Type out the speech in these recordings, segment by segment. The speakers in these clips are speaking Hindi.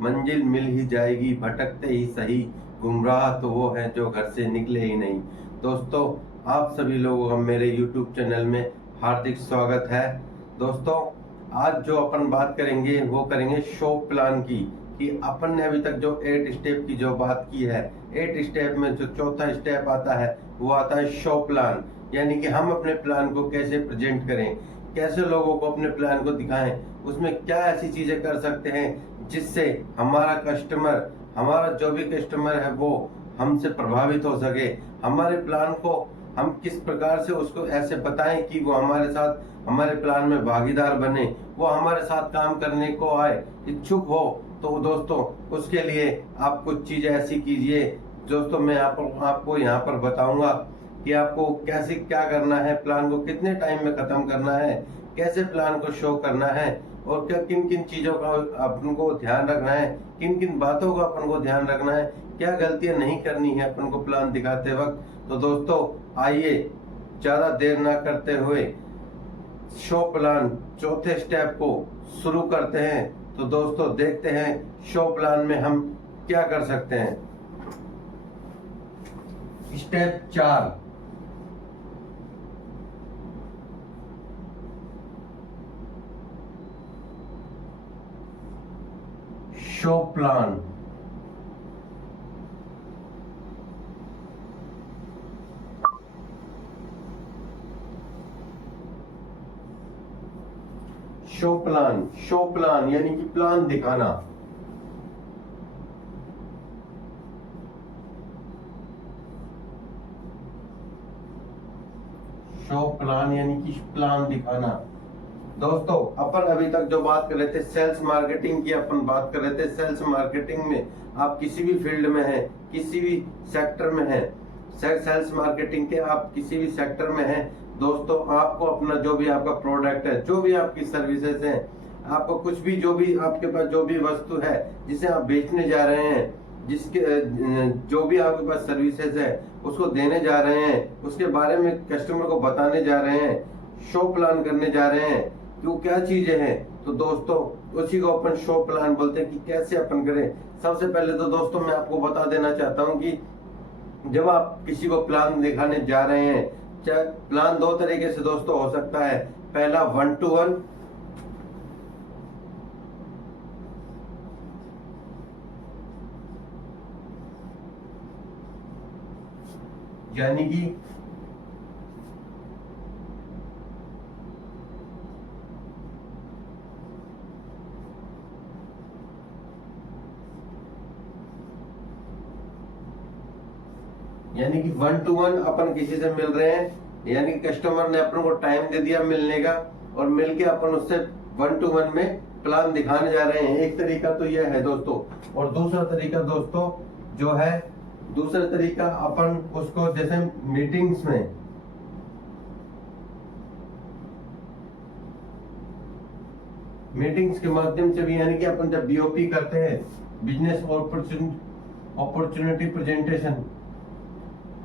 मंजिल मिल ही जाएगी भटकते ही सही, गुमराह तो वो है जो घर से निकले ही नहीं। दोस्तों, आप सभी लोगों का मेरे YouTube चैनल में हार्दिक स्वागत है। दोस्तों, आज जो अपन बात करेंगे वो करेंगे शो प्लान की, कि अपन ने अभी तक जो 8 स्टेप की जो बात की है, 8 स्टेप में जो चौथा स्टेप आता है वो आता है शो प्लान। यानी कि हम अपने प्लान को कैसे प्रेजेंट करें, कैसे लोगों को अपने प्लान को दिखाएं, उसमें क्या ऐसी चीजें कर सकते हैं जिससे हमारा जो भी कस्टमर है वो हमसे प्रभावित हो सके। हमारे प्लान को हम किस प्रकार से उसको ऐसे बताएं कि वो हमारे प्लान में भागीदार बने, वो हमारे साथ काम करने को आए, इच्छुक हो। तो दोस्तों, उसके लिए आप कुछ चीजें ऐसी कीजिए। दोस्तों, मैं आपको यहाँ पर बताऊंगा कि आपको कैसे क्या करना है, प्लान को कितने टाइम में खत्म करना है, कैसे प्लान को शो करना है, और क्या किन किन चीजों का अपन को ध्यान रखना है, किन किन बातों का अपन को ध्यान रखना है, क्या गलतियां नहीं करनी है अपन को प्लान दिखाते वक्त। तो दोस्तों, आइए ज्यादा देर ना करते हुए शो प्लान चौथे स्टेप को शुरू करते हैं। तो दोस्तों, देखते हैं शो प्लान में हम क्या कर सकते हैं। Step 4, show plan. Show plan यानी कि प्लान दिखाना। शो प्लान यानी कि प्लान दिखाना। दोस्तों, अपन अभी तक जो बात कर रहे थे सेल्स मार्केटिंग की, अपन बात कर रहे थे सेल्स मार्केटिंग में आप किसी भी फील्ड में हैं, किसी भी सेक्टर में हैं, सेल्स मार्केटिंग के आप किसी भी सेक्टर में हैं, दोस्तों, आपको अपना जो भी आपका प्रोडक्ट है, जो भी आपकी सर्विसेज हैं, आपको कुछ भी जो भी आपके पास जो भी वस्तु है जिसे आप बेचने जा रहे हैं, जिसके जो भी आपके पास सर्विसेज है उसको देने जा रहे हैं, उसके बारे में कस्टमर को बताने जा रहे हैं, शो प्लान करने जा रहे हैं कि वो क्या चीजें हैं। तो दोस्तों, उसी को अपन शो प्लान बोलते हैं कि कैसे अपन करें। सबसे पहले तो दोस्तों मैं आपको बता देना चाहता हूँ कि जब आप किसी को प्लान दिखाने जा रहे हैं, चाहे प्लान 2 तरीके से दोस्तों हो सकता है। पहला 1 to 1, यानी कि यानी कि 1 to 1 अपन किसी से मिल रहे हैं, यानी कि कस्टमर ने अपन को टाइम दे दिया मिलने का, और मिलके अपन उससे 1 to 1 में प्लान दिखाने जा रहे हैं। एक तरीका तो यह है दोस्तों। और दूसरा तरीका दोस्तों जो है, दूसरा तरीका अपन उसको जैसे मीटिंग्स के माध्यम से भी, यानी कि अपन जब बीओपी करते हैं, बिजनेस अपॉर्चुनिटी प्रेजेंटेशन,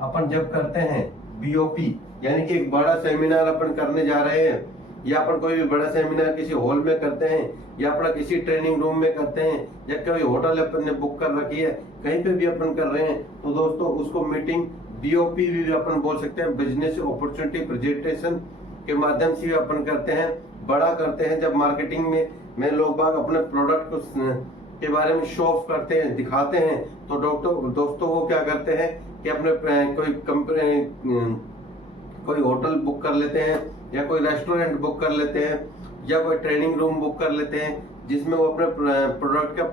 अपन जब करते हैं बीओपी, यानी कि एक बड़ा सेमिनार अपन करने जा रहे हैं, या अपन कोई भी बड़ा सेमिनार किसी हॉल में करते हैं, या अपना किसी ट्रेनिंग रूम में करते हैं, या कोई होटल अपन ने बुक कर रखी है, कहीं पे भी अपन कर रहे हैं, तो दोस्तों उसको मीटिंग बीओपी भी अपन बोल सकते हैं, बिजनेस अपॉर्चुनिटी प्रेजेंटेशन के माध्यम से भी अपन करते हैं, बड़ा करते हैं। जब मार्केटिंग में लोग बाग अपने प्रोडक्ट को के बारे में शो ऑफ करते हैं, दिखाते हैं, तो दोस्तों वो क्या करते हैं कि अपने कोई कंपनी, कोई होटल बुक कर लेते हैं, या कोई रेस्टोरेंट बुक कर लेते हैं, या कोई ट्रेनिंग रूम बुक कर लेते हैं, जिसमें वो अपने प्रोडक्ट का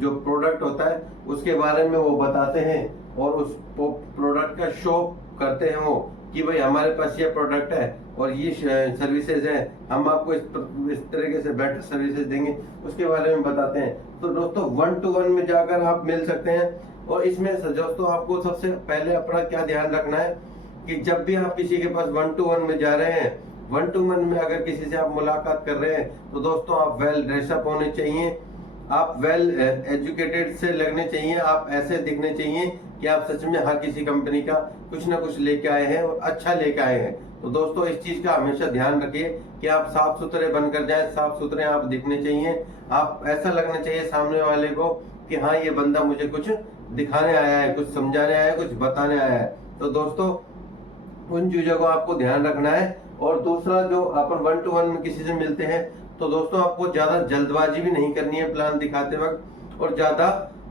जो प्रोडक्ट होता है उसके बारे में वो बताते हैं, और उस प्रोडक्ट का शो करते हैं वो कि भाई हमारे पास ये प्रोडक्ट है और ये सर्विसेज है, हम आपको इस तरीके से बेटर सर्विसेज देंगे, उसके बारे में बताते हैं। तो दोस्तों 1 to 1 में जाकर आप मिल सकते हैं। और इसमें दोस्तों आपको सबसे पहले अपना क्या ध्यान रखना है कि जब भी आप किसी के पास 1 to 1 में जा रहे हैं, 1 to 1 में अगर किसी से आप मुलाकात कर रहे हैं, तो दोस्तों आप वेल ड्रेसअप होने चाहिए, आप वेल एजुकेटेड से लगने चाहिए, आप ऐसे दिखने चाहिए कि आप सच में हर किसी कंपनी का कुछ ना कुछ लेके आए हैं और अच्छा लेके आए हैं। तो दोस्तों इस चीज का हमेशा ध्यान रखिए कि आप साफ सुथरे बनकर जाएं, साफ सुथरे आप दिखने चाहिए। आप ऐसा लगना चाहिए सामने वाले को कि हाँ ये बंदा मुझे कुछ दिखाने आया है, कुछ समझाने आया है, कुछ बताने आया है। तो दोस्तों उन चीजों को आपको ध्यान रखना है। और दूसरा, जो अपन 1 to 1 में किसी से मिलते हैं तो दोस्तों आपको ज्यादा जल्दबाजी भी नहीं करनी है प्लान दिखाते वक्त, और ज्यादा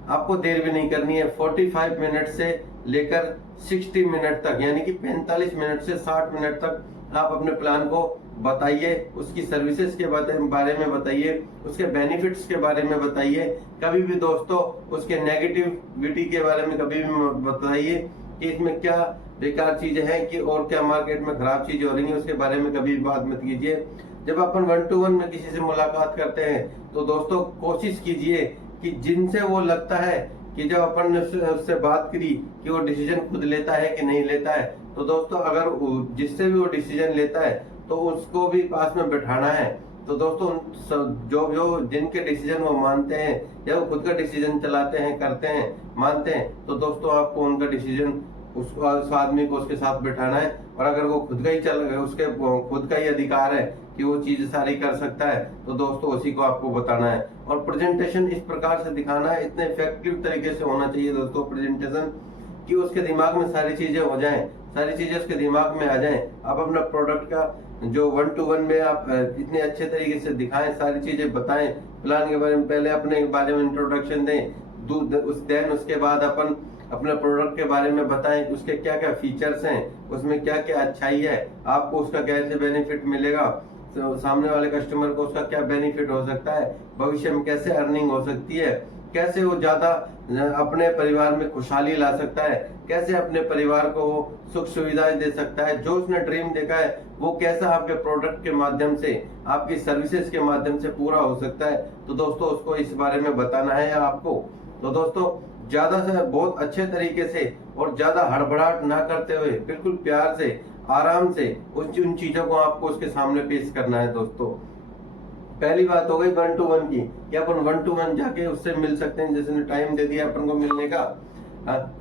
आपको देर भी नहीं करनी है। 45 मिनट से लेकर 60 मिनट तक, यानी कि 45 मिनट से 60 मिनट तक आप अपने प्लान को बताइए, उसकी सर्विसेज के बारे में बताइए, उसके बेनिफिट्स के बारे में बताइए। कभी भी दोस्तों उसके नेगेटिविटी के बारे में कभी भी मत बताइए कि इसमें क्या बेकार चीजें हैं कि और क्या मार्केट में खराब चीजें हो रही हैं, उसके बारे में कभी भी बात मत कीजिए। जब अपन 1 to 1 में किसी से मुलाकात करते हैं तो दोस्तों कोशिश कीजिए कि जिनसे वो लगता है कि जब अपन ने उससे बात करी कि वो डिसीजन खुद लेता है कि नहीं लेता है, तो दोस्तों अगर जिससे भी वो डिसीजन लेता है तो उसको भी पास में बैठाना है। तो दोस्तों जो जो जिनके डिसीजन वो मानते हैं या वो खुद का डिसीजन चलाते हैं, करते हैं, मानते हैं, तो दोस्तों आपको उनका डिसीजन उस आदमी को उसके साथ बैठाना है। और अगर वो खुद का ही उसके खुद का ही अधिकार है कि वो चीज सारी कर सकता है, तो दोस्तों उसी को आपको बताना है। और प्रेजेंटेशन इस प्रकार से दिखाना है, इतने इफेक्टिव तरीके से होना चाहिए दोस्तों प्रेजेंटेशन, कि उसके दिमाग में सारी चीजें हो जाएं, सारी चीजें उसके दिमाग में आ जाएं। आप अपना प्रोडक्ट का जो 1 to 1 में आप इतने अच्छे तरीके से दिखाएं, सारी चीजें बताएं, प्लान के बारे में पहले अपने बारे में इंट्रोडक्शन दें, उसके बाद अपन अपने प्रोडक्ट के बारे में बताएं, उसके क्या क्या फीचर्स हैं, उसमें क्या क्या अच्छाई है, आपको उसका कैसे बेनिफिट मिलेगा, तो सामने वाले कस्टमर को उसका क्या बेनिफिट हो सकता है, भविष्य में कैसे अर्निंग हो सकती है, कैसे वो ज्यादा अपने परिवार में खुशहाली ला सकता है, कैसे अपने परिवार को वो सुख सुविधाएं दे सकता है, जो उसने ड्रीम देखा है वो कैसा आपके प्रोडक्ट के माध्यम से, आपकी सर्विसेज के माध्यम से पूरा हो सकता है। तो दोस्तों उसको इस बारे में बताना है आपको। तो दोस्तों ज्यादा से बहुत अच्छे तरीके से और ज्यादा हड़बड़ाहट ना करते हुए बिल्कुल प्यार से, आराम से उन चीजों को आपको उसके सामने पेश करना है। दोस्तों पहली बात हो गई 1 to 1 की, कि अपन 1 to 1 जाके उससे मिल सकते हैं, जिसने टाइम दे दिया अपन को मिलने का,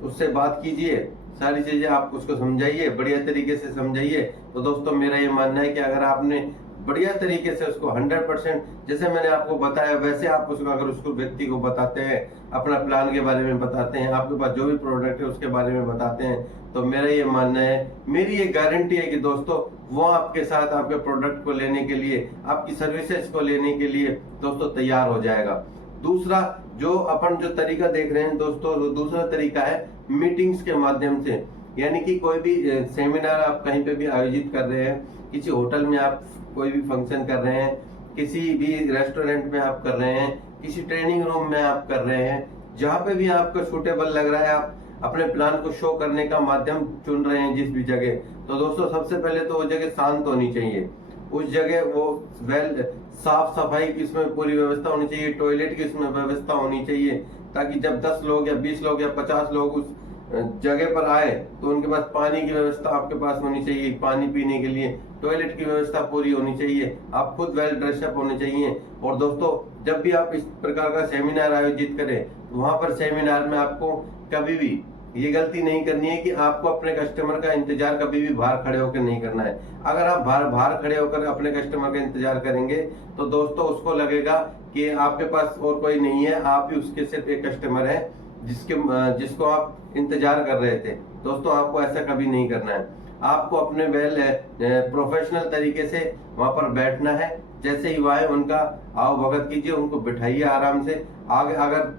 उससे बात कीजिए, सारी चीजें आप उसको समझाइए, बढ़िया तरीके से समझाइए। तो दोस्तों मेरा ये मानना है कि अगर आपने बढ़िया तरीके से उसको 100% जैसे मैंने आपको बताया वैसे आप उसको, अगर उसको व्यक्ति को बताते हैं, अपना प्लान के बारे में बताते हैं, आपके पास जो भी प्रोडक्ट है उसके बारे में बताते हैं, तो मेरा ये मानना है, मेरी ये गारंटी है कि दोस्तों वो आपके साथ आपके प्रोडक्ट को लेने के लिए, आपकी सर्विसेज को लेने के लिए दोस्तों तैयार हो जाएगा। दूसरा जो अपन जो तरीका देख रहे हैं दोस्तों, दूसरा तरीका है मीटिंग्स के माध्यम से। यानी कि कोई भी सेमिनार आप कहीं पे भी आयोजित कर रहे हैं, किसी होटल में आप कोई भी फंक्शन कर रहे हैं, किसी भी रेस्टोरेंट में आप कर रहे हैं, किसी ट्रेनिंग रूम में आप कर रहे हैं, जहाँ पे भी आपको सूटेबल लग रहा है, आप अपने प्लान को शो करने का माध्यम चुन रहे हैं जिस भी जगह, तो दोस्तों सबसे पहले तो वो जगह शांत होनी चाहिए, उस जगह वो साफ सफाई की उसमें पूरी व्यवस्था होनी चाहिए, टॉयलेट की उसमें व्यवस्था होनी चाहिए, ताकि जब 10 लोग या 20 लोग या 50 लोग उस जगह पर आए तो उनके पास पानी की व्यवस्था आपके पास होनी चाहिए, पानी पीने के लिए टॉयलेट की व्यवस्था पूरी होनी चाहिए, आप खुद वेल ड्रेसअप होने चाहिए। और दोस्तों जब भी आप इस प्रकार का सेमिनार आयोजित करें, वहां पर सेमिनार में आपको कभी भी ये गलती नहीं करनी है कि आपको अपने कस्टमर का इंतजार कभी भी बाहर खड़े होकर नहीं करना है। अगर आप बाहर खड़े होकर अपने कस्टमर का इंतजार करेंगे तो दोस्तों उसको लगेगा कि आपके पास और कोई नहीं है, आप ही उसके सिर्फ एक कस्टमर है जिसको आप इंतजार कर रहे थे। दोस्तों आपको ऐसा कभी नहीं करना है, आपको अपने प्रोफेशनल तरीके से वहां पर बैठना है, जैसे ही आए उनका आओ भगत कीजिए, उनको बिठाइए आराम से। आगे अगर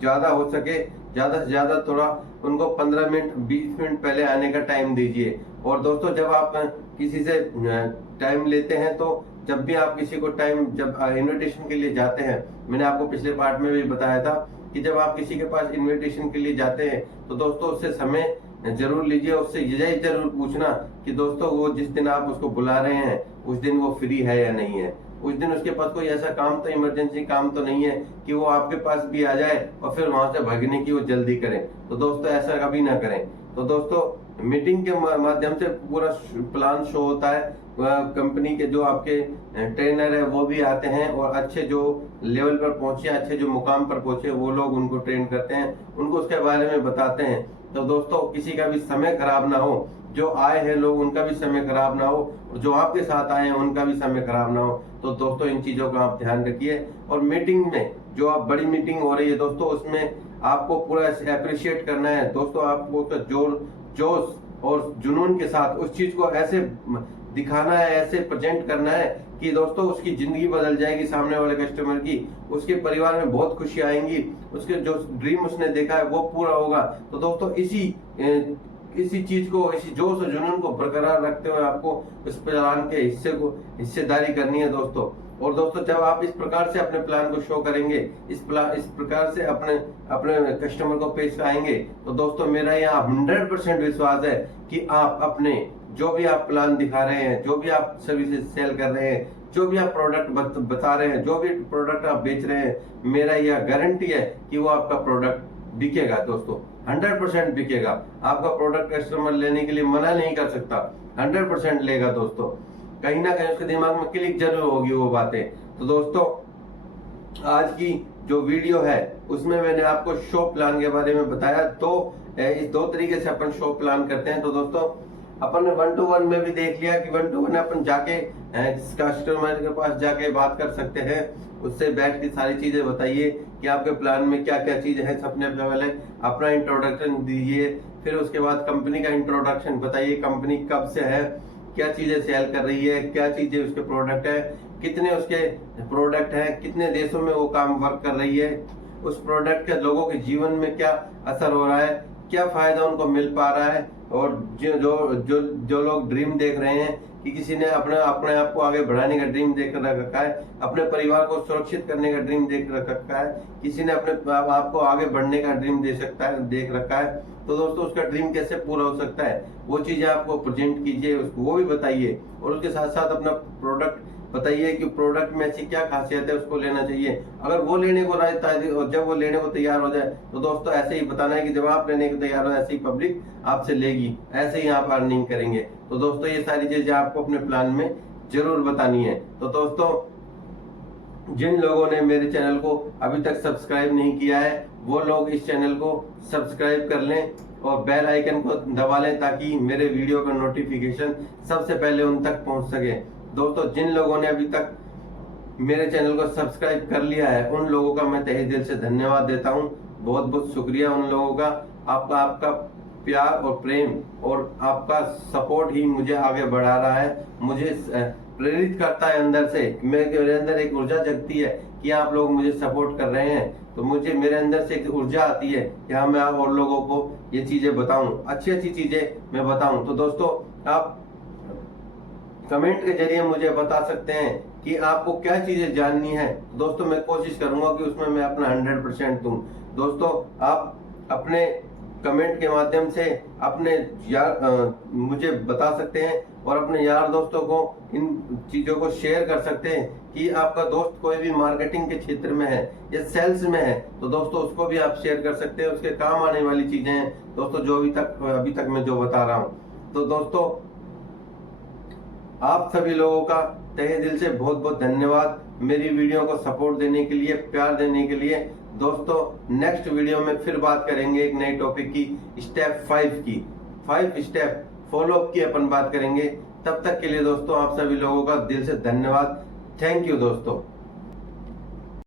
ज्यादा हो सके ज्यादा से ज्यादा थोड़ा उनको 15 मिनट 20 मिनट पहले आने का टाइम दीजिए। और दोस्तों जब आप किसी से टाइम लेते हैं, तो जब भी आप किसी को जब इनविटेशन के लिए जाते हैं, मैंने आपको पिछले पार्ट में भी बताया था कि जब आप किसी के पास इनविटेशन के लिए जाते हैं तो दोस्तों उससे समय जरूर लीजिए, उससे यही जरूर पूछना कि दोस्तों वो जिस दिन आप उसको बुला रहे हैं उस दिन वो फ्री है या नहीं है, उस दिन उसके पास कोई ऐसा काम तो इमरजेंसी काम तो नहीं है कि वो आपके पास भी आ जाए और फिर वहां से भागने की वो जल्दी करें। तो दोस्तों ऐसा कभी ना करें। तो दोस्तों मीटिंग के माध्यम से पूरा प्लान शो होता है, कंपनी के जो आपके ट्रेनर है वो भी आते हैं और अच्छे जो लेवल पर पहुंचे, अच्छे जो मुकाम पर पहुंचे वो लोग उनको ट्रेन करते हैं, उनको उसके बारे में बताते हैं। तो दोस्तों किसी का भी समय खराब ना हो, जो आए हैं लोग उनका भी समय खराब ना हो, और जो आपके साथ आए हैं उनका भी समय खराब ना हो। तो दोस्तों इन चीजों का आप ध्यान रखिए। और मीटिंग में जो आप बड़ी मीटिंग हो रही है दोस्तों, उसमें आपको पूरा अप्रिशिएट करना है दोस्तों। आपको जोश और जुनून के साथ उस चीज को ऐसे दिखाना है, ऐसे प्रेजेंट करना है कि दोस्तों उसकी जिंदगी बदल जाएगी, सामने वाले कस्टमर की, उसके परिवार में बहुत खुशी आएंगी, उसके जो ड्रीम उसने देखा है वो पूरा होगा। तो दोस्तों इसी चीज को, इसी जोश और जुनून को बरकरार रखते हुए आपको इस प्लान के हिस्सेदारी करनी है दोस्तों। और दोस्तों जब आप इस प्रकार से अपने प्लान को शो करेंगे, इस प्रकार से अपने कस्टमर को पेश आएंगे, तो दोस्तों मेरा यहाँ 100% विश्वास है कि आप अपने जो भी आप प्लान दिखा रहे हैं, जो भी आप सर्विसेज सेल कर रहे हैं, जो भी आप प्रोडक्ट बता रहे हैं, जो भी प्रोडक्ट आप बेच रहे हैं, मेरा यह गारंटी है कि वो आपका प्रोडक्ट बिकेगा दोस्तों, 100% बिकेगा। आपका प्रोडक्ट कस्टमर लेने के लिए मना नहीं कर सकता, 100% लेगा दोस्तों। कहीं ना कहीं उसके दिमाग में क्लिक जरूर होगी वो बातें। तो दोस्तों आज की जो वीडियो है उसमें मैंने आपको शो प्लान के बारे में बताया। तो इस 2 तरीके से अपन शो प्लान करते हैं। तो दोस्तों अपन ने 1-to-1 में भी देख लिया कि 1-to-1 अपन जाके कस्टमर के पास जाके बात कर सकते हैं, उससे बैठ के सारी चीजें बताइए कि आपके प्लान में क्या क्या चीजें हैं, सबने पहले अपना इंट्रोडक्शन दीजिए, फिर उसके बाद कंपनी का इंट्रोडक्शन बताइए, कंपनी कब से है, क्या चीजें सेल कर रही है, क्या चीजें उसके प्रोडक्ट है, कितने उसके प्रोडक्ट हैं, कितने देशों में वो काम वर्क कर रही है, उस प्रोडक्ट के लोगों के जीवन में क्या असर हो रहा है, क्या फायदा उनको मिल पा रहा है। और जो लोग ड्रीम देख रहे हैं कि किसी ने अपने आप को आगे बढ़ाने का ड्रीम देख रखा है, अपने परिवार को सुरक्षित करने का ड्रीम देख रखा है, किसी ने अपने आप को आगे बढ़ने का ड्रीम देख रखा है, तो दोस्तों उसका ड्रीम कैसे पूरा हो सकता है वो चीजें आपको प्रेजेंट कीजिए, उसको वो भी बताइए, और उसके साथ साथ अपना प्रोडक्ट बताइए कि प्रोडक्ट में ऐसी क्या खासियत है उसको लेना चाहिए। अगर वो लेने को और जब वो लेने को तैयार हो जाए तो दोस्तों ऐसे ही बताना है कि जब आप लेने को तैयार हो ऐसे ही पब्लिक आपसे लेगी, ऐसे ही आप अर्निंग करेंगे। तो दोस्तों ये सारी चीजें आपको अपने प्लान में जरूर बतानी है। तो दोस्तों जिन लोगों ने मेरे चैनल को अभी तक सब्सक्राइब नहीं किया है वो लोग इस चैनल को सब्सक्राइब कर लें और बेल आइकन को दबा लें ताकि मेरे वीडियो का नोटिफिकेशन सबसे पहले उन तक पहुंच सके। दोस्तों जिन लोगों ने अभी तक मेरे चैनल को सब्सक्राइब कर लिया है उन लोगों का मैं तहे दिल से धन्यवाद देता हूं, बहुत बहुत शुक्रिया उन लोगों का। आपका प्यार और प्रेम और आपका सपोर्ट ही मुझे आगे बढ़ा रहा है, मुझे प्रेरित करता है अंदर से। मेरे अंदर एक ऊर्जा जगती है कि आप लोग मुझे सपोर्ट कर रहे हैं, तो मुझे मेरे अंदर से एक ऊर्जा आती है कि हाँ मैं और लोगों को ये चीजें बताऊं, अच्छी अच्छी चीजें मैं बताऊं। तो दोस्तों आप कमेंट के जरिए मुझे बता सकते हैं कि आपको क्या चीजें जाननी है। दोस्तों मैं कोशिश करूंगा कि उसमें मैं अपना 100% दूं। दोस्तों आप अपने कमेंट के माध्यम से अपने मुझे बता सकते हैं और अपने यार दोस्तों को इन चीजों को शेयर कर सकते हैं कि आपका दोस्त कोई भी मार्केटिंग के क्षेत्र में है या सेल्स में है तो दोस्तों उसको भी आप शेयर कर सकते हैं, उसके काम आने वाली चीजें हैं दोस्तों जो अभी तक मैं जो बता रहा हूँ। तो दोस्तों आप सभी लोगों का तहे दिल से बहुत बहुत धन्यवाद मेरी वीडियो को सपोर्ट देने के लिए, प्यार देने के लिए। दोस्तों नेक्स्ट वीडियो में फिर बात करेंगे एक नए टॉपिक की, स्टेप 5 की, 5 स्टेप फॉलोअप की अपन बात करेंगे। तब तक के लिए दोस्तों आप सभी लोगों का दिल से धन्यवाद। थैंक यू दोस्तों।